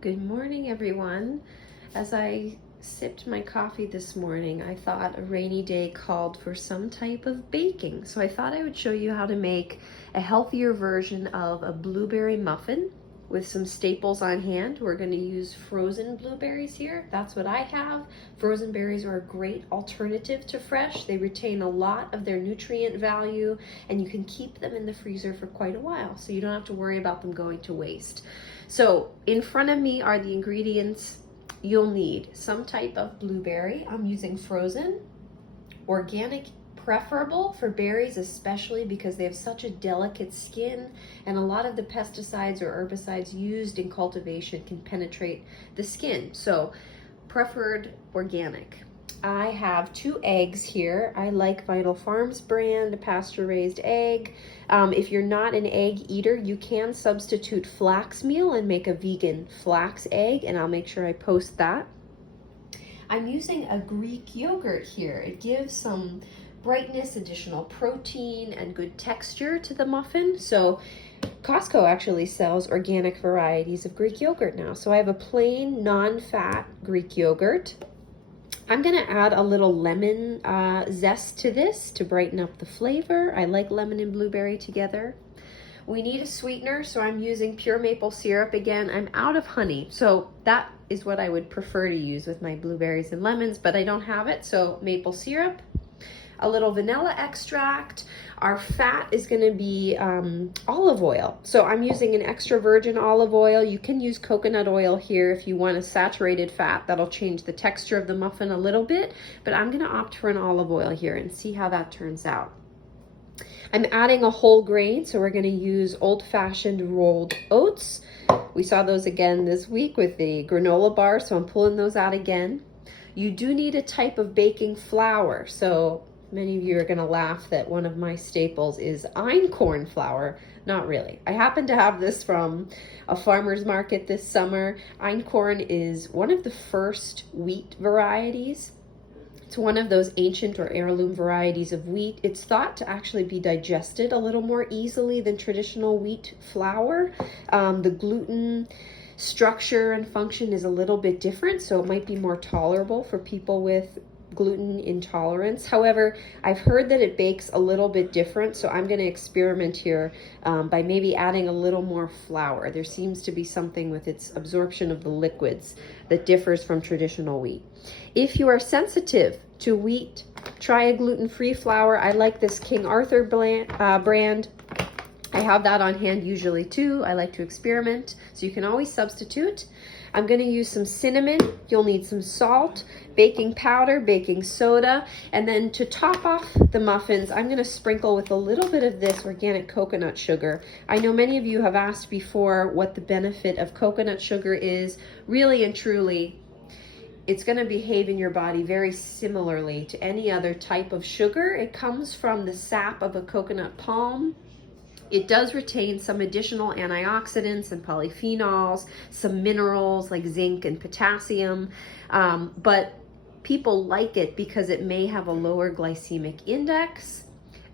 Good morning, everyone. As I sipped my coffee this morning, I thought a rainy day called for some type of baking. So I thought I would show you how to make a healthier version of a blueberry muffin with some staples on hand. We're going to use frozen blueberries here. That's what I have. Frozen berries are a great alternative to fresh. They retain a lot of their nutrient value, and you can keep them in the freezer for quite a while, so you don't have to worry about them going to waste. So in front of me are the ingredients you'll need. Some type of blueberry. I'm using frozen, organic, preferable for berries, especially because they have such a delicate skin, and a lot of the pesticides or herbicides used in cultivation can penetrate the skin. So preferred organic. I have 2 eggs here. I like Vital Farms brand pasture-raised egg. If you're not an egg eater, you can substitute flax meal and make a vegan flax egg, and I'll make sure I post that. I'm using a Greek yogurt here. It gives some brightness, additional protein, and good texture to the muffin. So Costco actually sells organic varieties of Greek yogurt now. So I have a plain, non-fat Greek yogurt. I'm gonna add a little lemon zest to this to brighten up the flavor. I like lemon and blueberry together. We need a sweetener, so I'm using pure maple syrup. Again, I'm out of honey, so that is what I would prefer to use with my blueberries and lemons, but I don't have it, so maple syrup. A little vanilla extract. Our fat is going to be olive oil. So I'm using an extra virgin olive oil. You can use coconut oil here if you want a saturated fat. That'll change the texture of the muffin a little bit, but I'm going to opt for an olive oil here and see how that turns out. I'm adding a whole grain, so we're going to use old-fashioned rolled oats. We saw those again this week with the granola bar, so I'm pulling those out again. You do need a type of baking flour, so many of you are going to laugh that one of my staples is einkorn flour. Not really. I happen to have this from a farmer's market this summer. Einkorn is one of the first wheat varieties. It's one of those ancient or heirloom varieties of wheat. It's thought to actually be digested a little more easily than traditional wheat flour. The gluten structure and function is a little bit different, so it might be more tolerable for people with gluten intolerance. However, I've heard that it bakes a little bit different, so I'm going to experiment here by maybe adding a little more flour. There seems to be something with its absorption of the liquids that differs from traditional wheat. If you are sensitive to wheat, try a gluten-free flour. I like this King Arthur brand. I have that on hand usually too. I like to experiment, so you can always substitute. I'm going to use some cinnamon. You'll need some salt, baking powder, baking soda, and then to top off the muffins, I'm going to sprinkle with a little bit of this organic coconut sugar. I know many of you have asked before what the benefit of coconut sugar is. Really and truly, it's going to behave in your body very similarly to any other type of sugar. It comes from the sap of a coconut palm. It does retain some additional antioxidants and polyphenols, some minerals like zinc and potassium, but people like it because it may have a lower glycemic index.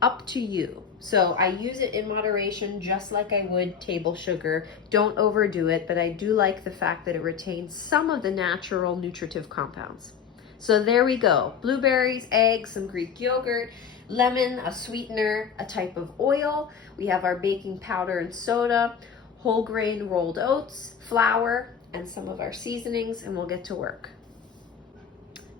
Up to you. So I use it in moderation, just like I would table sugar. Don't overdo it, but I do like the fact that it retains some of the natural nutritive compounds. So there we go. Blueberries, eggs, some Greek yogurt, lemon, a sweetener, a type of oil. We have our baking powder and soda, whole grain rolled oats, flour, and some of our seasonings, and we'll get to work.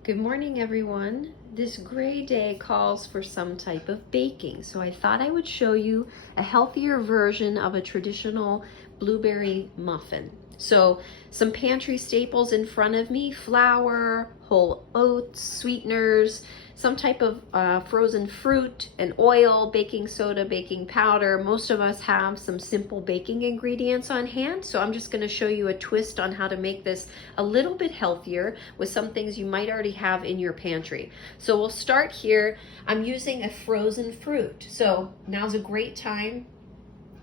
Good morning, everyone. This gray day calls for some type of baking, so I thought I would show you a healthier version of a traditional blueberry muffin. So some pantry staples in front of me: flour, whole oats, sweeteners, some type of frozen fruit, and oil, baking soda, baking powder. Most of us have some simple baking ingredients on hand, so I'm just going to show you a twist on how to make this a little bit healthier with some things you might already have in your pantry. So we'll start here. I'm using a frozen fruit, so now's a great time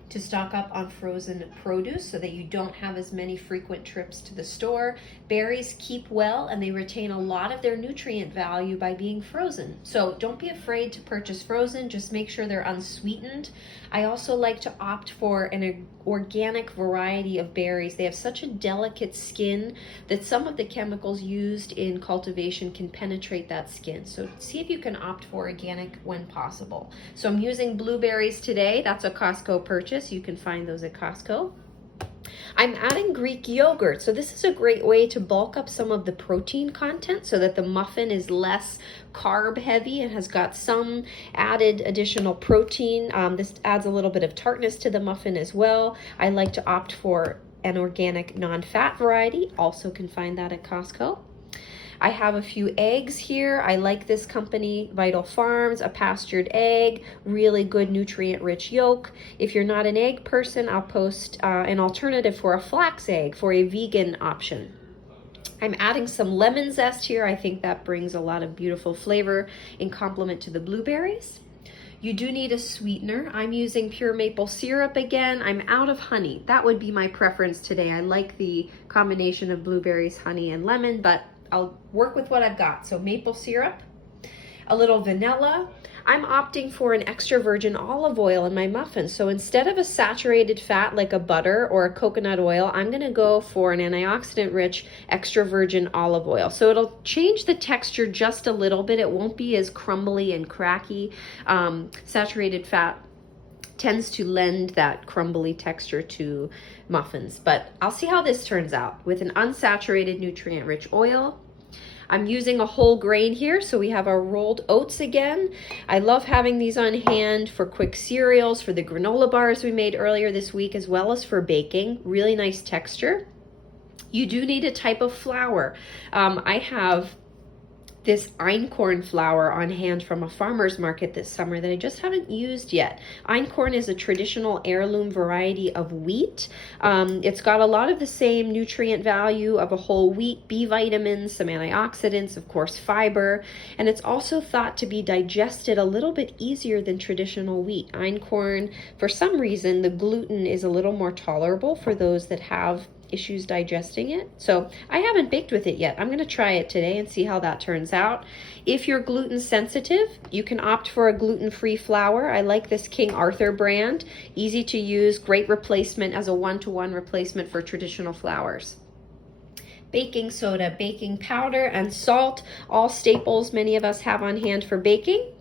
to stock up on frozen produce so that you don't have as many frequent trips to the store. Berries keep well and they retain a lot of their nutrient value by being frozen. So don't be afraid to purchase frozen, just make sure they're unsweetened. I also like to opt for an organic variety of berries. They have such a delicate skin that some of the chemicals used in cultivation can penetrate that skin. So see if you can opt for organic when possible. So I'm using blueberries today. That's a Costco purchase. You can find those at Costco. I'm adding Greek yogurt. So this is a great way to bulk up some of the protein content so that the muffin is less carb heavy and has got some added additional protein. This adds a little bit of tartness to the muffin as well. I like to opt for an organic non-fat variety. Also can find that at Costco. I have a few eggs here. I like this company, Vital Farms, a pastured egg, really good nutrient-rich yolk. If you're not an egg person, I'll post an alternative for a flax egg for a vegan option. I'm adding some lemon zest here. I think that brings a lot of beautiful flavor in complement to the blueberries. You do need a sweetener. I'm using pure maple syrup again. I'm out of honey. That would be my preference today. I like the combination of blueberries, honey, and lemon, but I'll work with what I've got. So maple syrup, a little vanilla. I'm opting for an extra virgin olive oil in my muffins. So instead of a saturated fat like a butter or a coconut oil, I'm gonna go for an antioxidant rich extra virgin olive oil. So it'll change the texture just a little bit. It won't be as crumbly and cracky. Saturated fat tends to lend that crumbly texture to muffins, but I'll see how this turns out with an unsaturated nutrient-rich oil. I'm using a whole grain here, so we have our rolled oats again. I love having these on hand for quick cereals, for the granola bars we made earlier this week, as well as for baking. Really nice texture. You do need a type of flour. I have this einkorn flour on hand from a farmer's market this summer that I just haven't used yet. Einkorn is a traditional heirloom variety of wheat. It's got a lot of the same nutrient value of a whole wheat, B vitamins, some antioxidants, of course fiber, and it's also thought to be digested a little bit easier than traditional wheat. Einkorn, for some reason, the gluten is a little more tolerable for those that have issues digesting it. So I haven't baked with it yet. I'm going to try it today and see how that turns out. If you're gluten sensitive, you can opt for a gluten-free flour. I like this King Arthur brand. Easy to use, great replacement as a one-to-one replacement for traditional flours. Baking soda, baking powder, and salt, all staples many of us have on hand for baking.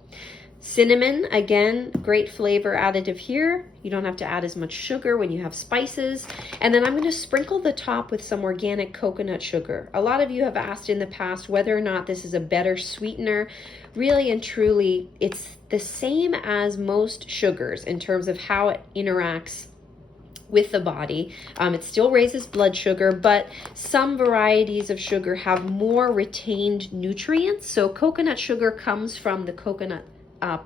Cinnamon, again, great flavor additive here. You don't have to add as much sugar when you have spices. And then I'm going to sprinkle the top with some organic coconut sugar. A lot of you have asked in the past whether or not this is a better sweetener. Really and truly, it's the same as most sugars in terms of how it interacts with the body. It still raises blood sugar, but some varieties of sugar have more retained nutrients. So coconut sugar comes from the coconut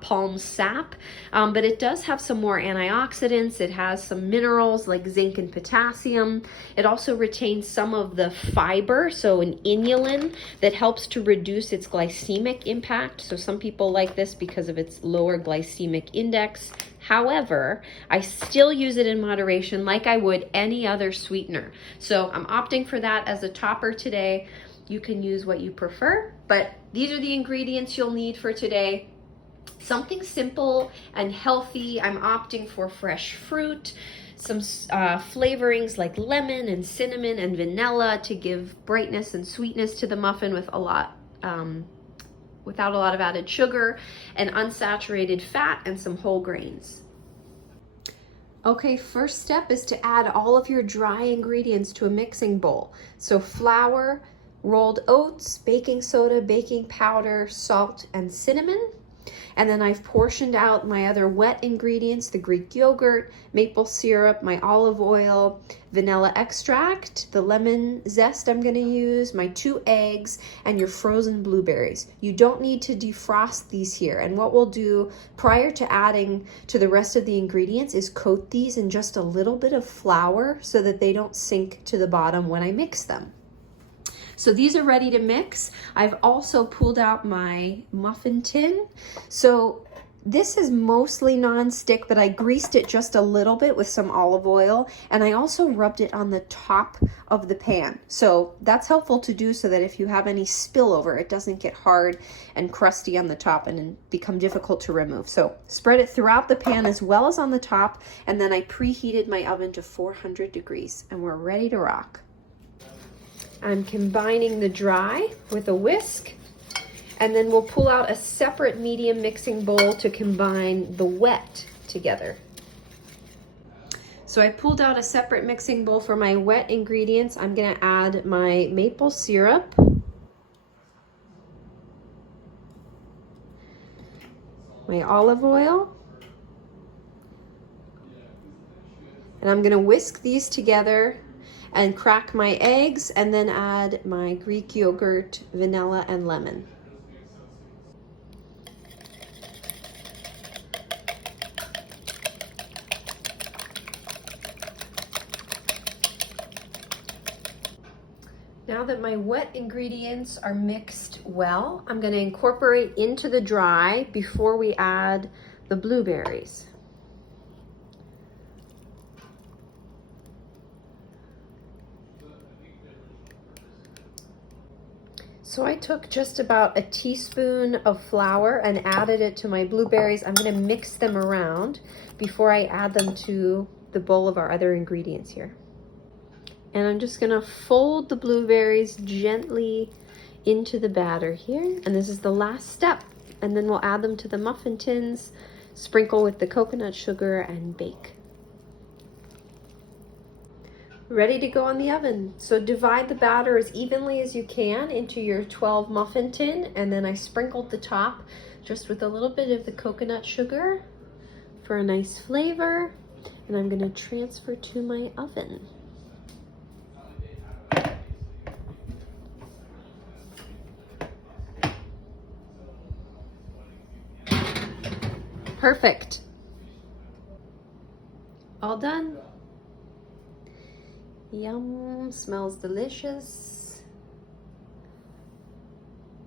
palm sap, but it does have some more antioxidants. It has some minerals like zinc and potassium. It also retains some of the fiber, so an inulin that helps to reduce its glycemic impact. So some people like this because of its lower glycemic index. However, I still use it in moderation like I would any other sweetener. So I'm opting for that as a topper today. You can use what you prefer, but these are the ingredients you'll need for today. Something simple and healthy. I'm opting for fresh fruit, some flavorings like lemon and cinnamon and vanilla to give brightness and sweetness to the muffin with without a lot of added sugar, and unsaturated fat and some whole grains. Okay, first step is to add all of your dry ingredients to a mixing bowl. So flour, rolled oats, baking soda, baking powder, salt, and cinnamon. And then I've portioned out my other wet ingredients, the Greek yogurt, maple syrup, my olive oil, vanilla extract, the lemon zest I'm gonna use, my 2 eggs, and your frozen blueberries. You don't need to defrost these here. And what we'll do prior to adding to the rest of the ingredients is coat these in just a little bit of flour so that they don't sink to the bottom when I mix them. So these are ready to mix. I've also pulled out my muffin tin. So This is mostly non-stick, but I greased it just a little bit with some olive oil, and I also rubbed it on the top of the pan. So that's helpful to do so that if you have any spillover, it doesn't get hard and crusty on the top and become difficult to remove. So spread it throughout the pan as well as on the top, and then I preheated my oven to 400 degrees, and we're ready to rock. I'm combining the dry with a whisk. And then we'll pull out a separate medium mixing bowl to combine the wet together. So I pulled out a separate mixing bowl for my wet ingredients. I'm gonna add my maple syrup, my olive oil, and I'm gonna whisk these together and crack my eggs and then add my Greek yogurt, vanilla, and lemon. Now that my wet ingredients are mixed well, I'm going to incorporate into the dry before we add the blueberries. So I took just about a teaspoon of flour and added it to my blueberries. I'm going to mix them around before I add them to the bowl of our other ingredients here. And I'm just gonna fold the blueberries gently into the batter here. And this is the last step. And then we'll add them to the muffin tins, sprinkle with the coconut sugar, and bake. Ready to go on the oven. So divide the batter as evenly as you can into your 12 muffin tin. And then I sprinkled the top just with a little bit of the coconut sugar for a nice flavor. And I'm gonna transfer to my oven. Perfect. All done. Yum, smells delicious.